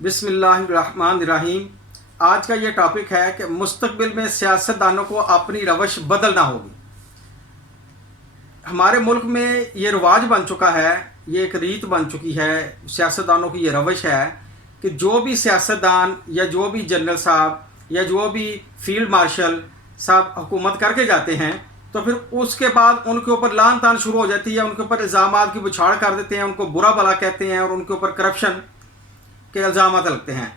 बिस्मिल्लाहिर्रहमानिर्रहीम। आज का ये टॉपिक है कि मुस्तकबिल में सियासतदानों को अपनी रवश बदलना होगी। हमारे मुल्क में ये रिवाज बन चुका है, ये एक रीत बन चुकी है, सियासतदानों की ये रवश है कि जो भी सियासतदान या जो भी जनरल साहब या जो भी फील्ड मार्शल साहब हुकूमत करके जाते हैं तो फिर उसके बाद उनके ऊपर लान तान शुरू हो जाती है, उनके ऊपर इल्ज़ामात की बुछाड़ कर देते हैं, उनको बुरा भला कहते हैं और उनके ऊपर करप्शन के इल्ज़ाम लगते हैं।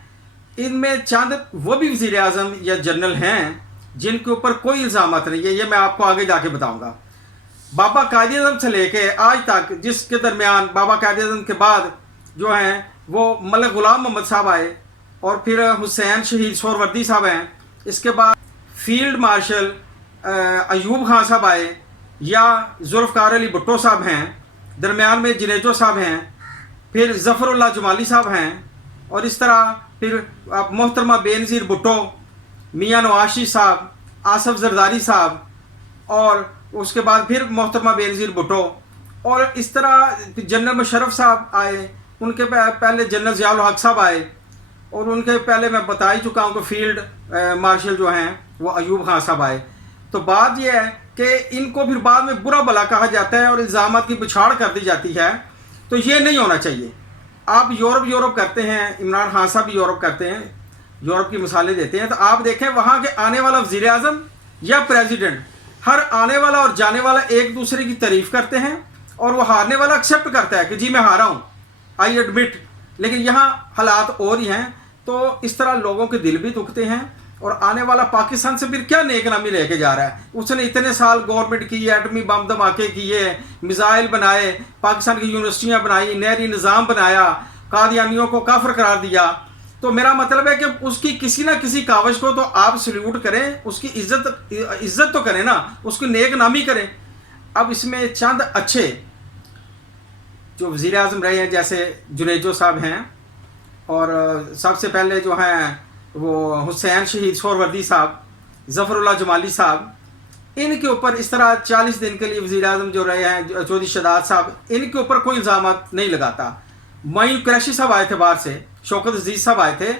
इनमें चंद वो भी वज़ीर आज़म या जनरल हैं जिनके ऊपर कोई इल्ज़ाम नहीं है, ये मैं आपको आगे जाके बताऊंगा। बाबा कायद आज़म से लेके आज तक, जिसके दरमियान बाबा कायद आज़म के बाद जो हैं वो मलिक ग़ुलाम मोहम्मद साहब आए और फिर हुसैन शहीद सोहरवर्दी साहब हैं, इसके बाद फील्ड मार्शल अयूब खान साहब आए या ज़ुल्फ़िकार अली भुट्टो साहब हैं, दरमियान में जुनेजो साहब हैं, फिर ज़फ़रुल्लाह जमाली साहब हैं और इस तरह फिर मोहतरमा बेनज़ीर भुट्टो, मियाँ नवाज़ साहब, आसफ़ ज़रदारी साहब और उसके बाद फिर मोहतरमा बेनज़ीर भुट्टो और इस तरह जनरल मुशर्रफ साहब आए, उनके पहले जनरल ज़ियाउल हक़ साहब आए और उनके पहले मैं बता ही चुका हूँ कि फील्ड मार्शल जो हैं वो अयूब खान साहब आए। तो बात यह है कि इनको फिर बाद में बुरा भला कहा जाता है और इल्ज़ामात की बुछाड़ कर दी जाती है, तो ये नहीं होना चाहिए। आप यूरोप करते हैं, इमरान खान साहब भी यूरोप करते हैं, यूरोप की मिसालें देते हैं, तो आप देखें वहाँ के आने वाला वज़ीर आज़म या प्रेसिडेंट, हर आने वाला और जाने वाला एक दूसरे की तारीफ़ करते हैं और वो हारने वाला एक्सेप्ट करता है कि जी मैं हारा हूँ, आई एडमिट। लेकिन यहाँ हालात और ही हैं, तो इस तरह लोगों के दिल भी दुखते हैं और आने वाला पाकिस्तान से फिर क्या नेक नामी लेके जा रहा है। उसने इतने साल गवर्नमेंट की, एटमी बम धमाके किए, मिसाइल बनाए, पाकिस्तान की यूनिवर्सिटियां बनाई, नहरी निज़ाम बनाया, कादियानियों को काफिर करार दिया। तो मेरा मतलब है कि उसकी किसी ना किसी कावश को तो आप सल्यूट करें, उसकी इज्जत तो करें ना, उसकी नेक नामी करें। अब इसमें चंद अच्छे जो वज़ीर आज़म रहे हैं जैसे जुनेजो साहब हैं और सबसे पहले जो हैं वो हुसैन शहीद सोहरवर्दी साहब, ज़फ़रुल्लाह जमाली साहब, इनके ऊपर इस तरह 40 दिन के लिए वज़ीर आज़म जो रहे हैं चौधरी शहजाद साहब, इनके ऊपर कोई इल्ज़ाम नहीं लगाता। मायून कुरैशी साहब आए थे बाहर से, शौकत अजीज़ साहब आए थे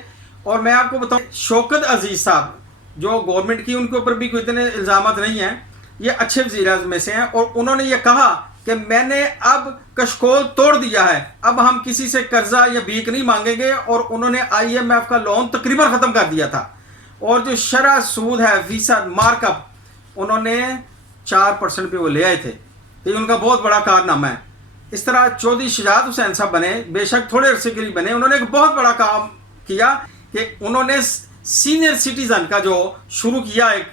और मैं आपको बताऊँ शौकत अजीज़ साहब जो गवर्नमेंट की, उनके ऊपर भी कोई इतने इल्ज़ाम नहीं हैं, ये अच्छे वज़ीर आज़म में से हैं और उन्होंने ये कहा कि मैंने अब कशकोल तोड़ दिया है, अब हम किसी से कर्जा या भीख नहीं मांगेंगे और उन्होंने IMF का लोन तकरीबन ख़त्म कर दिया था और जो शरह सूद है वीसा मार्कअप उन्होंने 4% पे वो ले आए थे। तो ये उनका बहुत बड़ा कारनामा है। इस तरह चौधरी शहजाद हुसैन साहब बने, बेशक थोड़े अरसे के लिए बने, उन्होंने एक बहुत बड़ा काम किया कि उन्होंने सीनियर सिटीज़न का जो शुरू किया एक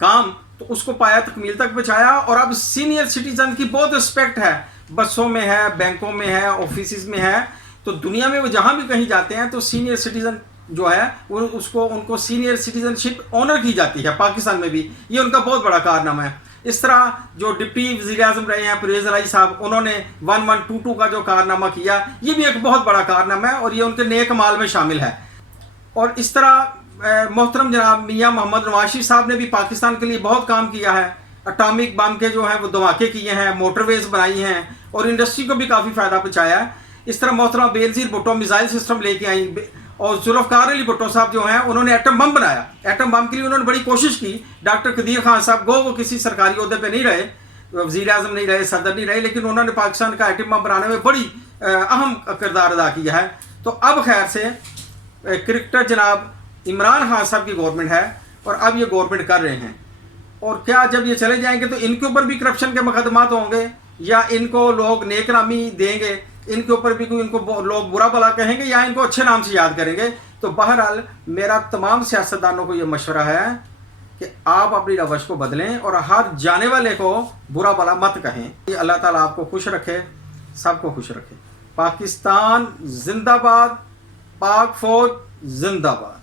काम, तो उसको पाया तकमील तक पहुँचाया और अब सीनियर सिटीज़न की बहुत रिस्पेक्ट है, बसों में है, बैंकों में है, ऑफिस में है। तो दुनिया में वो जहाँ भी कहीं जाते हैं तो सीनियर सिटीज़न जो है वो उनको सीनियर सिटीज़नशिप ऑनर की जाती है, पाकिस्तान में भी ये उनका बहुत बड़ा कारनामा है। इस तरह जो डिप्टी वज़ीर आज़म रहे हैं परवेज़ इलाही साहब, उन्होंने 1122 का जो कारनामा किया ये भी एक बहुत बड़ा कारनामा है और ये उनके नेक माल में शामिल है। और इस तरह मोहतरम जनाब मियाँ मोहम्मद नवाज़ साहब ने भी पाकिस्तान के लिए बहुत काम किया है, एटॉमिक बम के जो हैं वो धमाके किए हैं, मोटरवेज बनाई हैं और इंडस्ट्री को भी काफ़ी फ़ायदा पहुँचाया है। इस तरह मोहतरमा बेनज़ीर भुट्टो मिसाइल सिस्टम लेके आई और ज़ुल्फ़िकार अली भुट्टो साहब जो हैं उन्होंने एटम बम बनाया। एटम बम के लिए उन्होंने बड़ी कोशिश की। डॉक्टर कदीर खान साहब गो वो किसी सरकारी ओहदे पे नहीं रहे, वज़ीर आज़म नहीं रहे, सदर नहीं रहे, लेकिन उन्होंने पाकिस्तान का एटम बम बनाने में बड़ी अहम किरदार अदा किया है। तो अब खैर से क्रिकेटर जनाब इमरान खान साहब की गवर्नमेंट है और अब ये गवर्नमेंट कर रहे हैं और क्या जब ये चले जाएंगे तो इनके ऊपर भी करप्शन के मुकदमात होंगे या इनको लोग नेक नामी देंगे, इनके ऊपर भी कोई इनको लोग बुरा भला कहेंगे या इनको अच्छे नाम से याद करेंगे। तो बहरहाल मेरा तमाम सियासतदानों को ये मशवरा है कि आप अपनी रवश को बदलें और हर जाने वाले को बुरा भला मत कहें। कि अल्लाह ताला आपको खुश रखे, सबको खुश रखे। पाकिस्तान जिंदाबाद, पाक फौज जिंदाबाद।